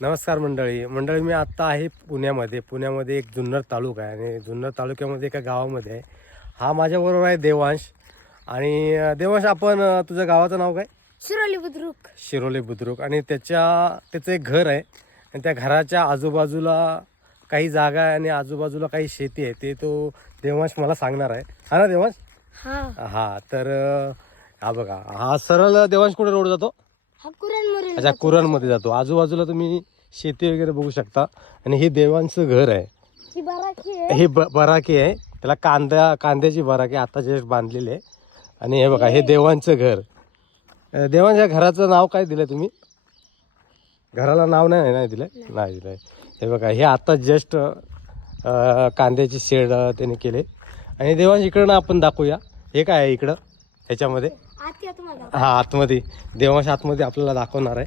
नमस्कार मंडळी. मंडळी मी आत्ता आहे पुण्यामध्ये. पुण्यामध्ये एक जुन्नर तालुका आहे आणि जुन्नर तालुक्यामध्ये एका गावामध्ये आहे. हा माझ्याबरोबर आहे देवांश. आणि देवांश आपण तुझ्या गावाचं नाव काय? शिरोली बुद्रुक. शिरोली बुद्रुक. आणि त्याच्या त्याचं एक घर आहे. आणि त्या घराच्या आजूबाजूला काही जागा आहे आणि आजूबाजूला काही शेती आहे. ते तो देवांश मला सांगणार आहे. हा ना देवांश? हा. हा तर हा बघा. हा सरळ देवांश कुठे रोड जातो? अच्छा कुरणमध्ये जातो. आजूबाजूला तुम्ही शेती वगैरे बघू शकता. आणि हे देवांचं घर आहे. ही बराकी आहे. हे ब बराकी आहे. त्याला कांदा कांद्याची बराकी आता जस्ट बांधलेली आहे. आणि हे बघा हे देवांचं घर. देवांच्या घराचं नाव काय दिलं तुम्ही? घराला नाव नाही नाही दिलं नाही. दिलं हे बघा हे आता जस्ट कांद्याची शेड त्याने केले. आणि देवांश इकडं आपण दाखवूया. हे काय आहे इकडं? ह्याच्यामध्ये? हा आतमध्ये. देवांश आतमध्ये आपल्याला दाखवणार आहे.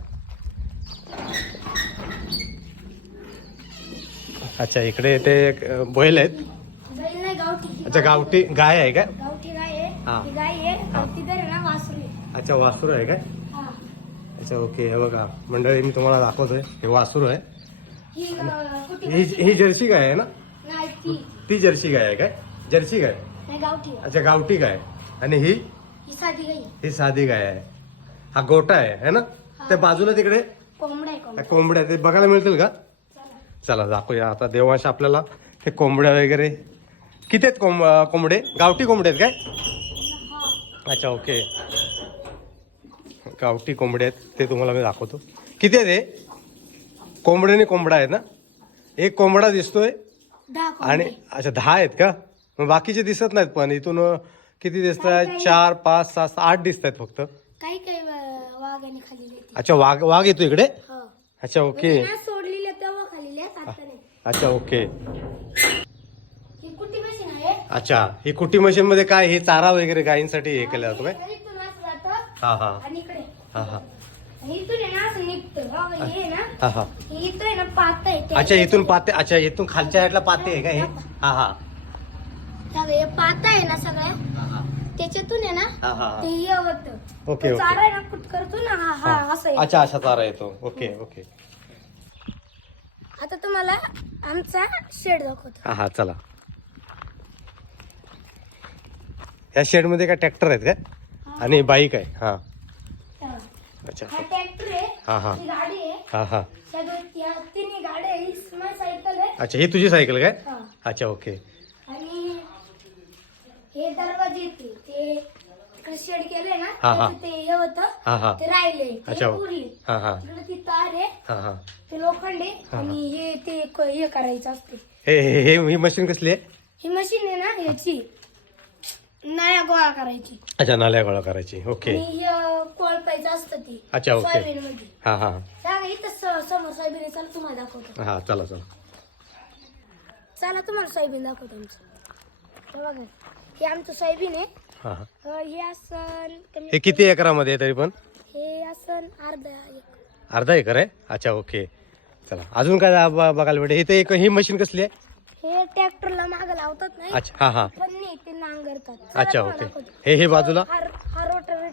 अच्छा इकडे ते बैल आहेत. अच्छा गावठी गाय आहे का अच्छा वासरू आहे काय? हा. अच्छा ओके हे बघा. मंडळी मी तुम्हाला दाखवतोय. हे वासरू आहे. ही जर्सी गाय आहे ना? ती. जर्सी गाय आहे काय? जर्सी गाय. अच्छा गावठी गाय. आणि ही? ही साधी गाई आहे. ही साधी गाय आहे. हा गोटा आहे है ना? त्या बाजूला तिकडे? कोंबडा आहे कोंबडा. त्या कोंबड्या ते बघायला मिळतील का? चला. चला दाखवूया. आता देवांश आपल्याला हे कोंबड्या वगैरे. किती आहेत कोंब कोंबडे? गावठी कोंबडे आहेत काय? अच्छा ओके. गावठी कोंबडे आहेत. ते तुम्हाला मी दाखवतो. किती आहेत हे? कोंबडे आणि कोंबडा आहेत ना? एक कोंबडा दिसतोय. दहा आणि अच्छा दहा आहेत का? मग बाकीचे दिसत नाहीत पण इथून किती दिसत आहेत चार पाच सहा सात, आठ दिसत आहेत फक्त. काही काही खाल्लेली आहे ती. अच्छा वाघ वाघ येतो इकडे? हा. अच्छा ओके. म्हणजे ना सोडलेल्या तेव्हा खाल्लेल्या आहेत, आता नाही. अच्छा ओके. ही मशीन आहे. अच्छा ही कुटी मशीन मध्ये काय हे चारा वगैरे गायींसाठी हे केलं जातो काय? आणि इथून असं जातं. हा हा. आणि इकडे. हा हा. आणि इथून आहे ना असं निघतं. हा हे आहे ना हा हा. हे इथं आहे ना पात आहे ते- अच्छा इथून पाते अच्छा इथून खालच्या साईडला पाते आहे का हे. हा हा. सगळे पात आहे ना सगळ्या? त्याच्यातून आहे ना हा हा ते हे होतं ओके चारा आहे ना कुट करतो ना हा हा असं आहे. अच्छा असा चारा येतो. Okay okay. आता तुम्हाला आमचा शेड दाखवतो. हा हा चला. या शेडमध्ये काय ट्रॅक्टर आहेत काय आणि बाईक आहे. हा. हा. अच्छा. हा ट्रॅक्टर आहे हा हा. ही गाडी आहे. हा हा. या तिन्ही गाड्या आहे ही स्मार्ट सायकल आहे. अच्छा ही तुझी सायकल काय? हा. अच्छा ओके. हे दरवाजे येते ते शेड केलंय ना हा, हा. त्याचं ते हे होतं हा हा. ते राहिले ते अच्छा. उरले हा हा. इकडे ती तार आहे हा हा. ते लोखंड आहे आणि हे ते क- हे करायचं असते हे हे हे- ही मशीन कसली आहे? ही मशीन आहे ना ह्याची. नळ्या गोळा करायची. अच्छा नाल्या गोळा करायची. ओके आणि हे कोळपायचं असतं ती अच्छा, ओके. सोयाबीन मध्ये हा. हा सांगा इथं स- समोर सोयाबीन आहे. चला तुम्हाला दाखवतो. हा चला चला. चला तुम्हाला सोयाबीन दाखवतो आमचं. हे बघा. हे आमचं सोयाबीन आहे. हा हा. अं, हे असं कमी हे किती एकरामध्ये आहे तरी पण? हे असं अर्धा एक. अर्धा एकर आहे? अच्छा ओके. चला अजून काय ब- बघायला भेटेल? इथे एक ही मशीन कसली आहे? हे ट्रॅक्टरला माग लावतात नाही? अच्छा हा हा. पण नाही ते नांगरतात. अच्छा ओके. हे हे बाजूला? हा हा रोटर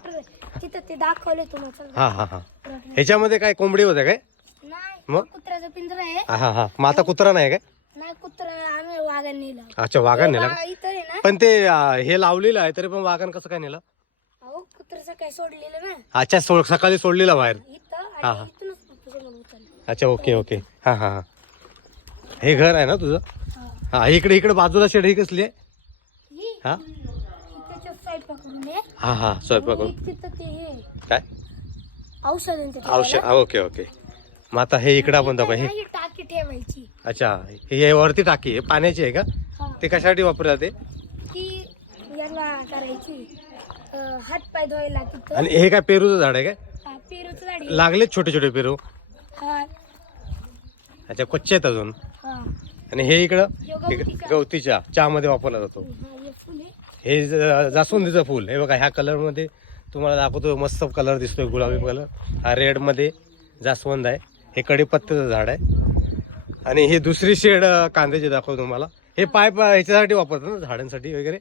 तिथं ते दाखवले तुम्हाला. हा हा हा. ह्याच्यामध्ये काय कोंबडी होत्या काय? नाही मग? कुत्र्याचं पिंजरा आहे. हा हा हा. मग आता कुत्रा नाही काय? नाही कुत्रा आम्ही वाघाने नेला अच्छा वाघान नेला का? इथं आहे पण ते हे लावलेलं आहे तरी पण वाघान कसं काय नेलं? अहो काय सोडलेलं ना. अच्छा सो सकाळी सोडलेला बाहेर. इथं हा, आणि हा. इथूनच पप्पूच्या घरी उचललं. अच्छा ओके ओके. हा हा हा. हे घर आहे ना तुझं? हा. हा इकडे इकडे बाजूला शेड ही कसली आहे? ही? हा? ही स्वयंपाक करून आहे. हा हा स्वयंपाक आणि तिथं ते हे. काय? औषध औषध हा, ओके ओके. मग आता हे इकडे आपण दाखवा हे. ही टाकी ठेवायची. अच्छा हे वरती टाकी आहे पाण्याची आहे का? हा. ते कशासाठी वापरले जाते ती? याला करायची. हात पाय धुवायला तिथं आणि हे काय पेरूचं झाड आहे काय? हा, पेरूचं झाड आहे. लागलेत छोटे छोटे पेरू? हा. अच्छा कच्चे आहेत अजून? हा. आणि हे इकडं हे गवतीचं. गवतीच्या चहामध्ये वापरला जातो. हा, हे फुल आहे. हे ज- जास्वंदीचं फुल. हे बघा ह्या कलरमध्ये तुम्हाला दाखवतो मस्त कलर दिसतोय गुलाबी कलर. हा रेडमध्ये जास्वंद आहे. हे कडीपत्त्याचं झाड आहे. आणि हे दुसरी शेड कांद्याची दाखवतो तुम्हाला. हे पाईप ह्याच्यासाठी वापरतात ना झाडांसाठी वगैरे?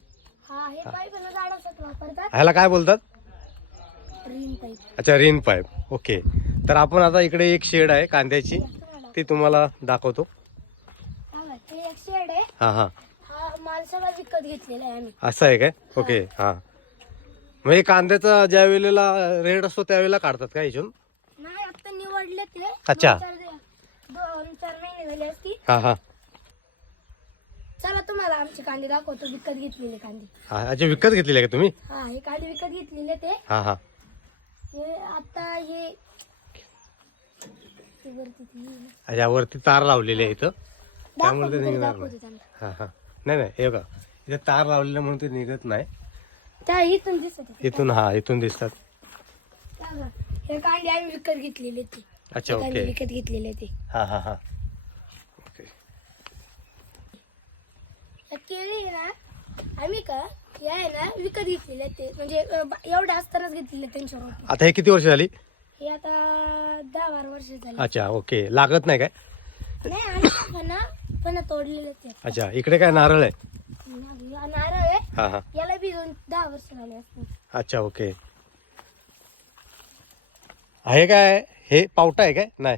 ह्याला काय बोलतात? अच्छा रेन पाईप. ओके. तर आपण आता इकडे एक शेड आहे कांद्याची. ती तुम्हाला दाखवतो. हा बघ, ते एक शेड आहे. हा हा. हा असं आहे काय? ओके हा. म्हणजे कांद्याचा ज्या वेळेला रेट असतो त्यावेळेला काढतात का इथून? अच्छा. हा हा. चला तुम्हाला आमचे कांदे दाखवतो. विकत घेतलेले कांदे हा अच्छा विकत घेतलेले का तुम्ही? हा हे कांदे विकत घेतलेले ते. हा हा. हे आता हे हे वरती ते- अच्छा वरती तार लावलेली आहे इथं. त्यामुळे ते दाखवतो तरी निघणार दाखवतो नाही. त्यांना हा हा. नाही नाही हे बघा. इथे तार लावलेलं म्हणून ते निघत नाही. त्या इथून दिसत होते. इथून हा इथून दिसतात. हे कांदे आम्ही विकत घेतलेले ते. अच्छा कांदे ओके. विकत घेतलेले ते. हा हा हा. केळी आहे ना आम्ही का या आहे ना विकत घेतलेले ते. म्हणजे अ, ब- एवढे असतानाच घेतलेले त्यांच्या रोप आता हे किती वर्ष झाली? हे आता दहा बारा वर्ष झाले. अच्छा ओके. लागत नाही काय? नाही आम्ही पण ना पण तोडलेले ते. अच्छा इकडे काय नारळ आहे? नारळ आहे. हा हा. याला बी दोन दहा वर्ष झाले असतील. अच्छा ओके. आहे काय? हे पावटा आहे काय? नाही.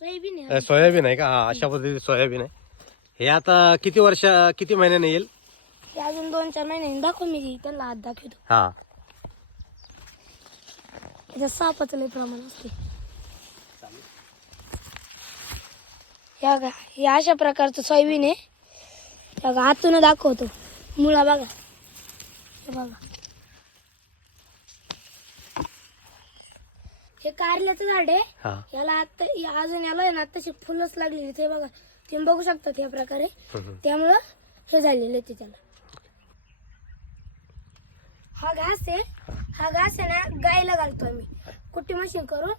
सोयाबीन आहे. अ, सोयाबीन आहे का? हा अशा पद्धतीने सोयाबीन आहे. हे आता किती वर्ष किती महिन्याने येईल? ते अजून दोन चार महिने दाखव मी त्यांना हात दाखवतो. हा. त्याच्यात सापाचं लय प्रमाण असते या हे अशा प्रकारचं सोयाबीन आहे. या बघा आतून दाखवतो. मुळा बघा. हे बघा. हे कारल्याचं झाड आहे. हा. याला आता अजून याला आहे ना तशी फुलंच लागलेली ते बघा. तुम्ही बघू शकता या प्रकारे. त्यामुळं हे झालेलं ते त्याला. हा घास आहे. हा घास आहे ना गायला घालतो आम्ही. कुट्टी मशीन करून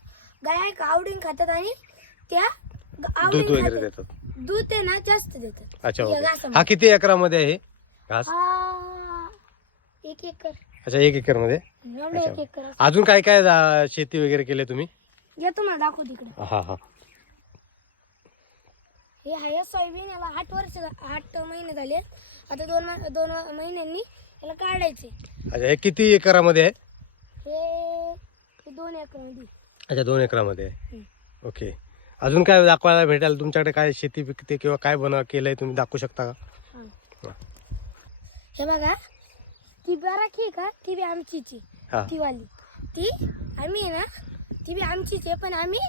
गाय का आवडीन खातात आणि त्या दूध आवडीन वगैरे खातात. देतात. दूध आहे ना जास्त देतात. अच्छा या ओके. घासामध्ये. हा किती एकरामध्ये आहे घास? एक एकर. अच्छा एक एकरमध्ये एवढं एक एकर असतं. अजून काय काय शेती वगैरे केली तुम्ही? या तुम्हाला दाखवू तिकडे. हा हा. हे आहे सोयाबीन याला आठ वर्ष आठ महिने झाले आता दोन म- दोन महिन्यांनी याला काढायचे. अच्छा हे किती एकरामध्ये आहे? हे हे दोन एकरमध्ये. अच्छा दोन एकरामध्ये आहे. ओके. अजून काय दाखवायला भेटाल तुमच्याकडे काय शेती पिकते किंवा काय बनव केलंय तुम्ही? दाखवू शकता का? हा. हे बघा ती बराकी आहे का? ती बी आमचीची हा. ती वाली. ती आम्ही आहे ना ती बी आमचीच आहे पण आम्ही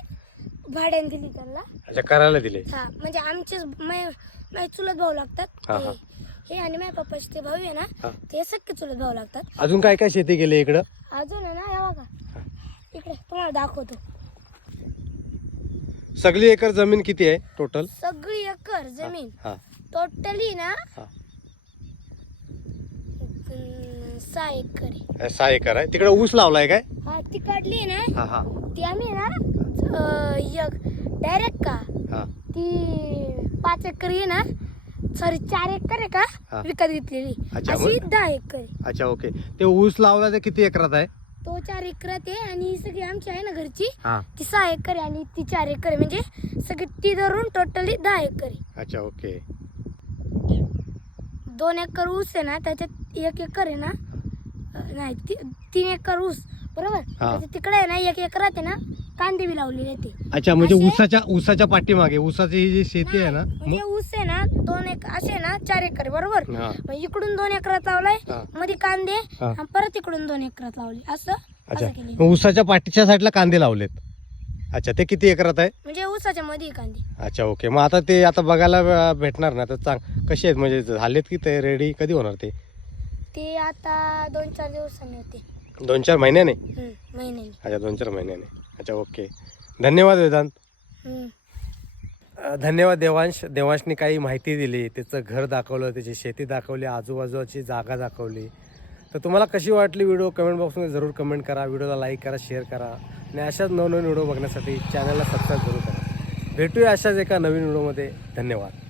भाड्याने दिली त्यांना अच्छा करायला दिले. हा म्हणजे आमचेच मै चुलत भाऊ लागतात. हा, हा. हे. आणि माझ्या पप्पाचे ते भाऊ आहे हा. ना ते सख्खे चुलत भाऊ लागतात. अजून काय काय शेती केली इकडं? अजून आहे ना हे बघा. इकडे तुम्हाला दाखवतो. सगळी एकर जमीन किती आहे टोटल सगळी एकर जमीन. हा. टोटली ना हा. अं, सहा एकर आहे. सहा एकर आहे. तिकडे ऊस लावलाय काय? हा ती काढली ना हा हा. ती आम्ही ना एक डायरेक्ट का? हा. ती पाच एकर आहे ना? सॉरी चार एकर आहे हा. का विकत घेतलेली. अच्छा, अशी? दहा एकर आहे. अच्छा ओके. ते ऊस लावला ते किती एकरात आहे? तो चार एकरात आहे आणि ही सगळी आमची आहे ना घरची? हा. ती सहा एकर आहे आणि ती चार एकर आहे. म्हणजे सगळी ती धरून टोटली दहा एकर आहे. अच्छा ओके. दोन एकर ऊस आहे ना त्याच्यात एक एकर आहे ना? अं, नाही ती- तीन एकर ऊस. बरोबर? त्याच्या तिकडे आहे ना एक एकरात आहे ना? कांदे बी लावलेले ते. अच्छा म्हणजे असे? ऊसाच्या ऊसाच्या पाठीमागे ऊसाची ही जी शेती आहे ना म्हणजे ऊस आहे ना दोन एक असे ना चार एकर बरोबर? हा. मग इकडून दोन एकरात लावलाय हा. मध्ये कांदे हा. आणि परत इकडून दोन एकरात लावले. असं अच्छा. असं केले मग ऊसाच्या पाठीच्या साईडला कांदे लावलेत. अच्छा ते किती एकरात आहे? म्हणजे ऊसाच्या मध्ये कांदे. अच्छा ओके. मग आता ते आता बघायला भेटणार ना तर चांग कसे आहेत? म्हणजे झालेत की ते रेडी कधी होणार ते? ते आता दोन चार दिवसांनी होते. दोन चार महिन्याने? हम्म, महिन्यानी. अच्छा दोन चार महिन्याने. अच्छा ओके. धन्यवाद वेदांत. धन्यवाद देवांश. देवांशने काही माहिती दिली त्याचं घर दाखवलं त्याची शेती दाखवली आजूबाजूची जागा दाखवली. तर तुम्हाला कशी वाटली व्हिडिओ? कमेंट बॉक्समध्ये जरूर कमेंट करा व्हिडिओला लाईक करा शेअर करा. आणि अशाच नवनवीन व्हिडिओ बघण्यासाठी चॅनलला सबस्क्राईब जरूर करा. भेटूया अशाच एका नवीन व्हिडिओमध्ये. धन्यवाद.